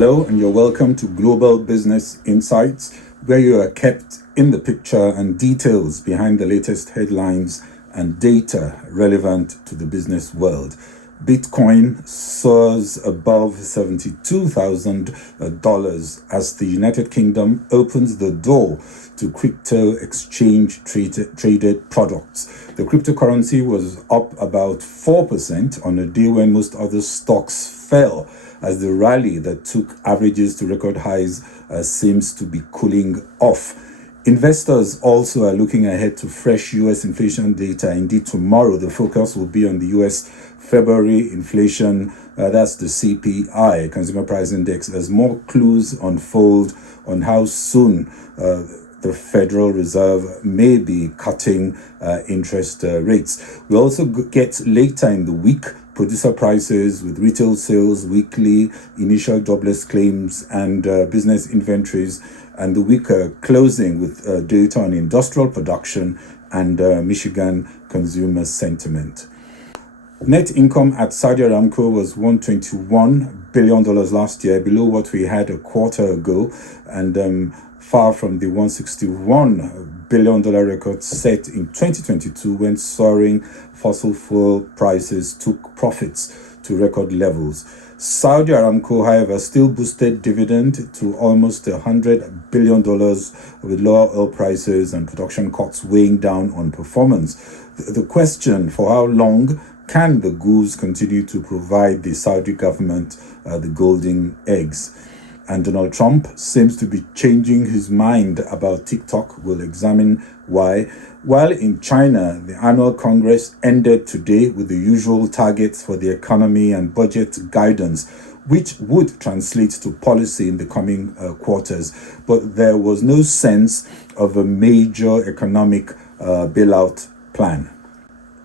Hello, and you're welcome to Global Business Insights, where you are kept in the picture and details behind the latest headlines and data relevant to the business world. Bitcoin soars above $72,000 as the United Kingdom opens the door to crypto exchange traded products. The cryptocurrency was up about 4% on a day when most other stocks fell, as the rally that took averages to record highs seems to be cooling off. Investors also are looking ahead to fresh US inflation data. Indeed, tomorrow the focus will be on the US February inflation, that's the CPI, Consumer Price Index, as more clues unfold on how soon the Federal Reserve may be cutting interest rates. We also get later in the week producer prices with retail sales, weekly initial jobless claims, and business inventories, and the week closing with data on industrial production and Michigan consumer sentiment. Net income at Saudi Aramco was $121 billion last year, below what we had a quarter ago, and far from the $161 billion record set in 2022 when soaring fossil fuel prices took profits to record levels. Saudi Aramco, however, still boosted dividend to almost $100 billion with lower oil prices and production cuts weighing down on performance. The question: for how long can the goose continue to provide the Saudi government the golden eggs? And Donald Trump seems to be changing his mind about TikTok. We'll examine why. While in China, the annual Congress ended today with the usual targets for the economy and budget guidance, which would translate to policy in the coming quarters. But there was no sense of a major economic bailout plan.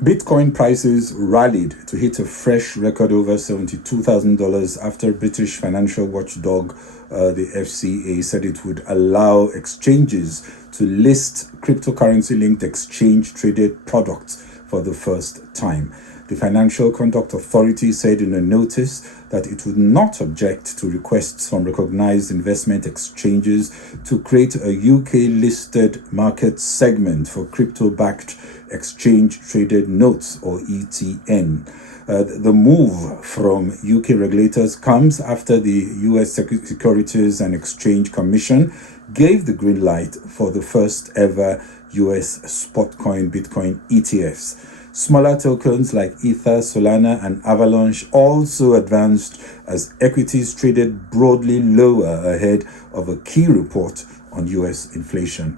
Bitcoin prices rallied to hit a fresh record over $72,000 after British financial watchdog, the FCA, said it would allow exchanges to list cryptocurrency-linked exchange-traded products for the first time. The Financial Conduct Authority said in a notice that it would not object to requests from recognized investment exchanges to create a UK-listed market segment for crypto-backed exchange-traded notes, or ETN. The move from UK regulators comes after the US Securities and Exchange Commission gave the green light for the first ever US spot coin Bitcoin ETFs. Smaller tokens like Ether, Solana, and Avalanche also advanced as equities traded broadly lower ahead of a key report on US inflation.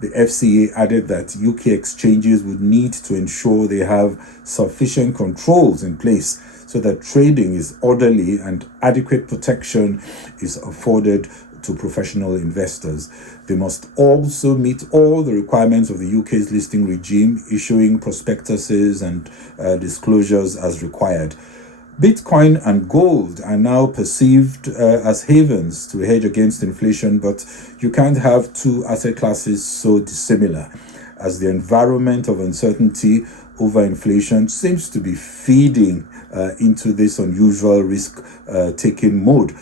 The FCA added that UK exchanges would need to ensure they have sufficient controls in place so that trading is orderly and adequate protection is afforded to professional investors. They must also meet all the requirements of the UK's listing regime, issuing prospectuses and disclosures as required. Bitcoin and gold are now perceived as havens to hedge against inflation, but you can't have two asset classes so dissimilar, as the environment of uncertainty over inflation seems to be feeding into this unusual risk-taking mode.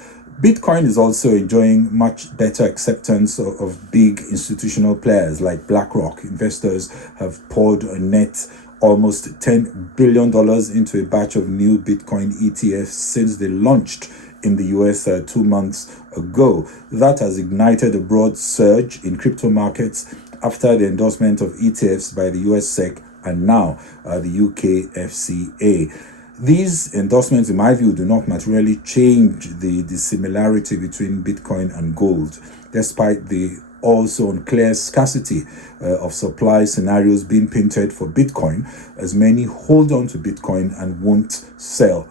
Bitcoin is also enjoying much better acceptance of big institutional players like BlackRock. Investors have poured a net almost $10 billion into a batch of new Bitcoin ETFs since they launched in the US 2 months ago. That has ignited a broad surge in crypto markets after the endorsement of ETFs by the US SEC and now the UK FCA. These endorsements, in my view, do not materially change the similarity between Bitcoin and gold, despite the also unclear scarcity of supply scenarios being painted for Bitcoin, as many hold on to Bitcoin and won't sell.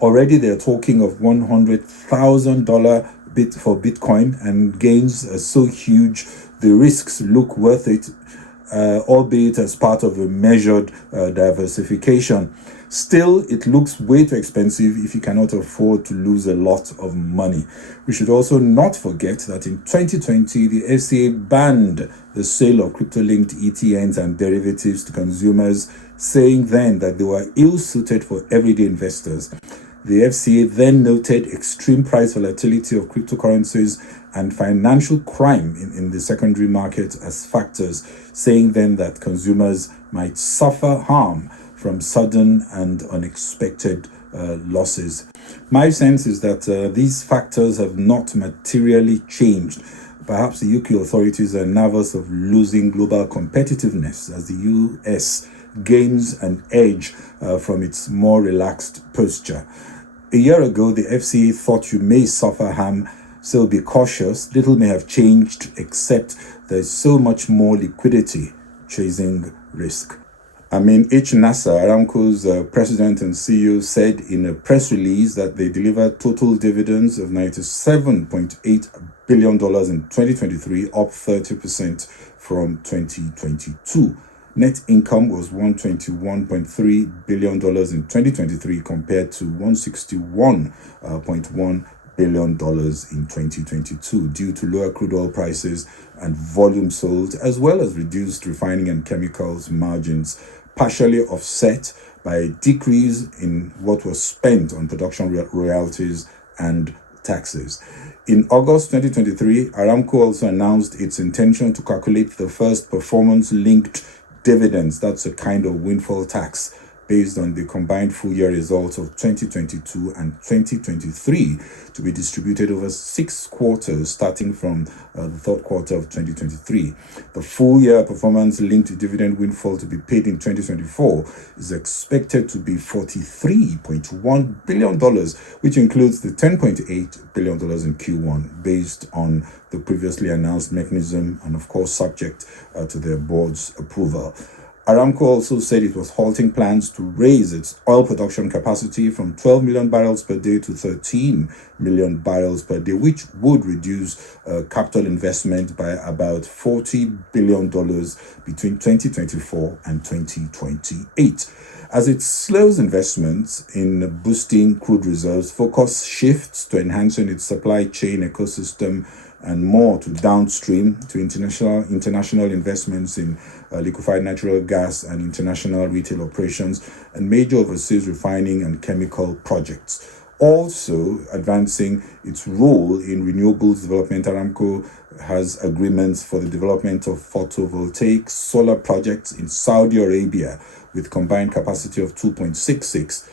Already they're talking of $100,000 for Bitcoin, and gains are so huge the risks look worth it, albeit as part of a measured diversification. Still, it looks way too expensive if you cannot afford to lose a lot of money. We should also not forget that in 2020, the FCA banned the sale of crypto-linked ETNs and derivatives to consumers, saying then that they were ill-suited for everyday investors. The FCA then noted extreme price volatility of cryptocurrencies and financial crime in the secondary market as factors, saying then that consumers might suffer harm from sudden and unexpected losses. My sense is that these factors have not materially changed. Perhaps the UK authorities are nervous of losing global competitiveness as the US gains an edge from its more relaxed posture. A year ago, the FCA thought you may suffer harm, so be cautious. Little may have changed, except there's so much more liquidity chasing risk. Amin H. Nasser, Aramco's president and CEO, said in a press release that they delivered total dividends of $97.8 billion in 2023, up 30% from 2022. Net income was $121.3 billion in 2023 compared to $161.1 billion in 2022 due to lower crude oil prices and volume sold, as well as reduced refining and chemicals margins, partially offset by a decrease in what was spent on production royalties and taxes. In August 2023, Aramco also announced its intention to calculate the first performance-linked dividends. That's a kind of windfall tax based on the combined full-year results of 2022 and 2023 to be distributed over 6 quarters starting from the third quarter of 2023. The full-year performance-linked dividend windfall to be paid in 2024 is expected to be $43.1 billion, which includes the $10.8 billion in Q1 based on the previously announced mechanism and, of course, subject to their board's approval. Aramco also said it was halting plans to raise its oil production capacity from 12 million barrels per day to 13 million barrels per day, which would reduce capital investment by about $40 billion between 2024 and 2028. As it slows investments in boosting crude reserves, focus shifts to enhancing its supply chain ecosystem and more to downstream, to international investments in liquefied natural gas and international retail operations and major overseas refining and chemical projects. Also advancing its role in renewables development, Aramco has agreements for the development of photovoltaic solar projects in Saudi Arabia with combined capacity of 2.66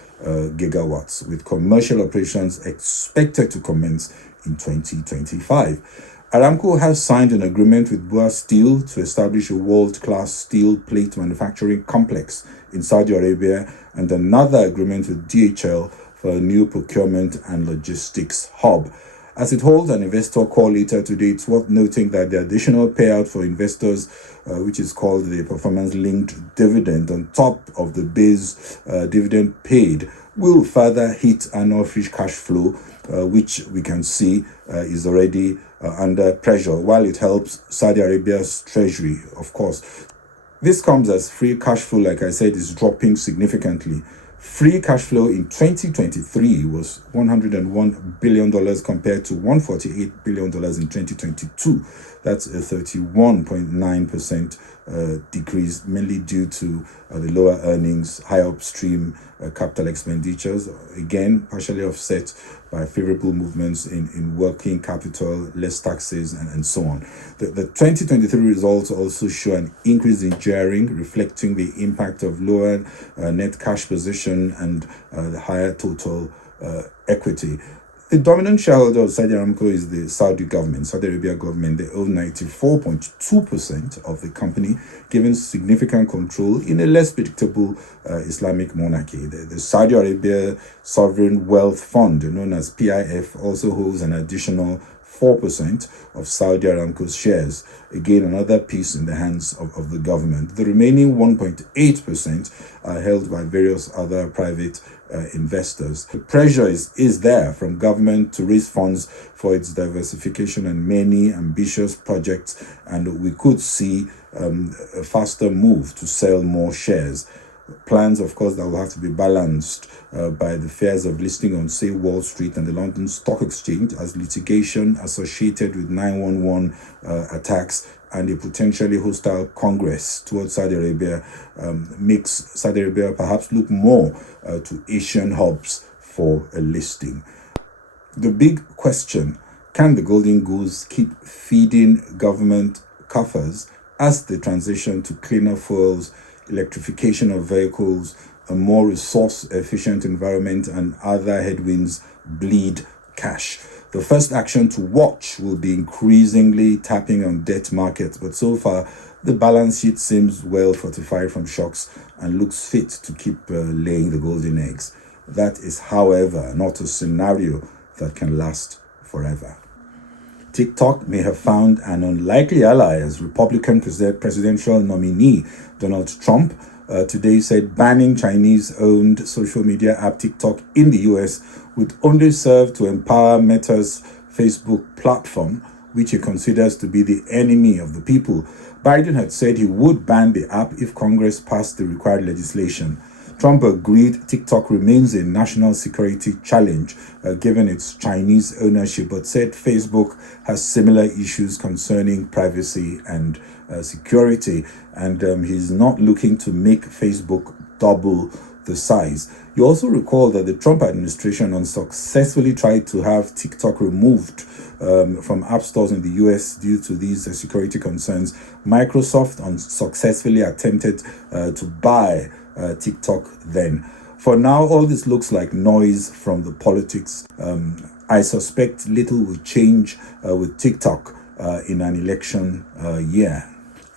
gigawatts, with commercial operations expected to commence in 2025. Aramco has signed an agreement with Boa Steel to establish a world-class steel plate manufacturing complex in Saudi Arabia and another agreement with DHL for a new procurement and logistics hub. As it holds an investor call later today, it's worth noting that the additional payout for investors, which is called the performance-linked dividend, on top of the base dividend paid, will further hit annual free cash flow, which we can see is already under pressure, while it helps Saudi Arabia's treasury, of course. This comes as free cash flow, like I said, is dropping significantly. Free cash flow in 2023 was $101 billion compared to $148 billion in 2022. That's a 31.9% decrease, mainly due to the lower earnings, high upstream capital expenditures, again, partially offset by favorable movements in working capital, less taxes, and so on. The 2023 results also show an increase in gearing, reflecting the impact of lower net cash position and the higher total equity. The dominant shareholder of Saudi Aramco is the Saudi Arabia government. They own 94.2% of the company, giving significant control in a less predictable Islamic monarchy. The Saudi Arabia Sovereign Wealth Fund, known as PIF, also holds an additional 4% of Saudi Aramco's shares. Again, another piece in the hands of the government. The remaining 1.8% are held by various other private investors. The pressure is there from government to raise funds for its diversification and many ambitious projects, and we could see a faster move to sell more shares. Plans, of course, that will have to be balanced by the fears of listing on, say, Wall Street and the London Stock Exchange, as litigation associated with 9/11 attacks and a potentially hostile Congress towards Saudi Arabia makes Saudi Arabia perhaps look more to Asian hubs for a listing. The big question: can the golden goose keep feeding government coffers as they transition to cleaner fuels, electrification of vehicles, a more resource-efficient environment, and other headwinds bleed cash? The first action to watch will be increasingly tapping on debt markets, but so far the balance sheet seems well fortified from shocks and looks fit to keep laying the golden eggs. That is, however, not a scenario that can last forever. TikTok may have found an unlikely ally as Republican presidential nominee Donald Trump today said banning Chinese-owned social media app TikTok in the US would only serve to empower Meta's Facebook platform, which he considers to be the enemy of the people. Biden had said he would ban the app if Congress passed the required legislation. Trump agreed TikTok remains a national security challenge given its Chinese ownership, but said Facebook has similar issues concerning privacy and security, and he's not looking to make Facebook double the size. You also recall that the Trump administration unsuccessfully tried to have TikTok removed from app stores in the US due to these security concerns. Microsoft unsuccessfully attempted to buy TikTok then. For now, all this looks like noise from the politics. I suspect little will change with TikTok in an election year.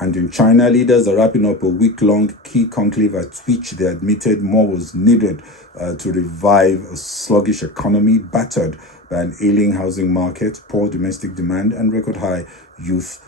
And in China, leaders are wrapping up a week-long key conclave at which they admitted more was needed to revive a sluggish economy battered by an ailing housing market, poor domestic demand, and record-high youth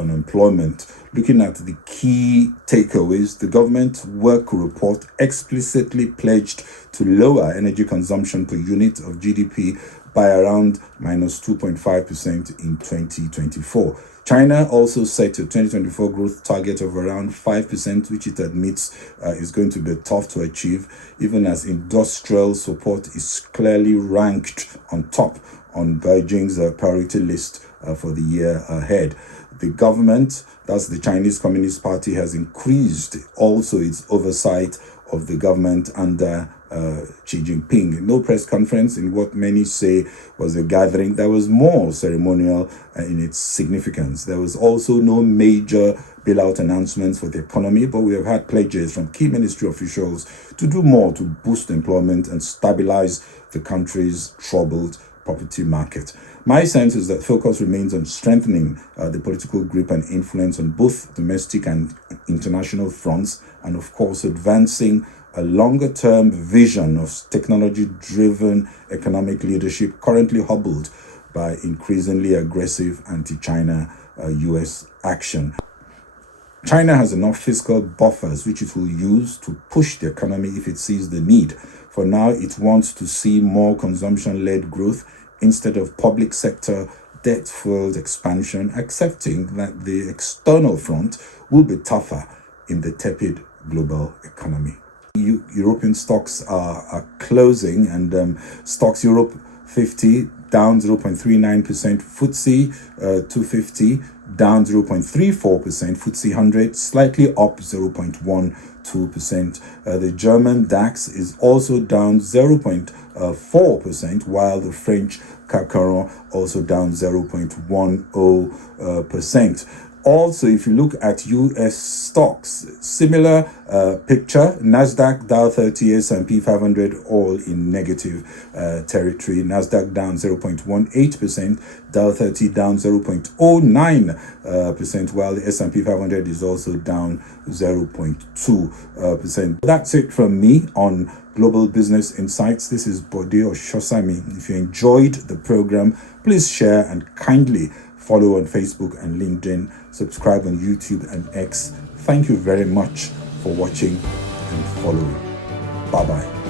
unemployment. Looking at the key takeaways, the government work report explicitly pledged to lower energy consumption per unit of GDP by around minus 2.5% in 2024. China also set a 2024 growth target of around 5%, which it admits is going to be tough to achieve, even as industrial support is clearly ranked on top on Beijing's priority list for the year ahead. The government, that's the Chinese Communist Party, has increased also its oversight of the government under Xi Jinping. No press conference in what many say was a gathering that was more ceremonial in its significance. There was also no major bailout announcements for the economy, but we have had pledges from key ministry officials to do more to boost employment and stabilize the country's troubled property market. My sense is that focus remains on strengthening the political grip and influence on both domestic and international fronts, and of course advancing a longer-term vision of technology-driven economic leadership currently hobbled by increasingly aggressive anti-China US action. China has enough fiscal buffers which it will use to push the economy if it sees the need. For now, it wants to see more consumption-led growth instead of public sector debt-fueled expansion, accepting that the external front will be tougher in the tepid global economy. European stocks are closing, and stocks Europe 50 down 0.39%, FTSE 250 down 0.34%, FTSE 100 slightly up 0.12%. The German DAX is also down 0.4%, while the French CAC 40 also down 0.10%. Also, if you look at US stocks, similar picture. Nasdaq, Dow 30, S&P 500 all in negative territory. Nasdaq down 0.18%, Dow 30 down 0.09%, while the S&P 500 is also down 0.2%. That's it from me on Global Business Insights. This is Bode Oshosami. If you enjoyed the program, please share and kindly follow on Facebook and LinkedIn, subscribe on YouTube and X. Thank you very much for watching and following. Bye-bye.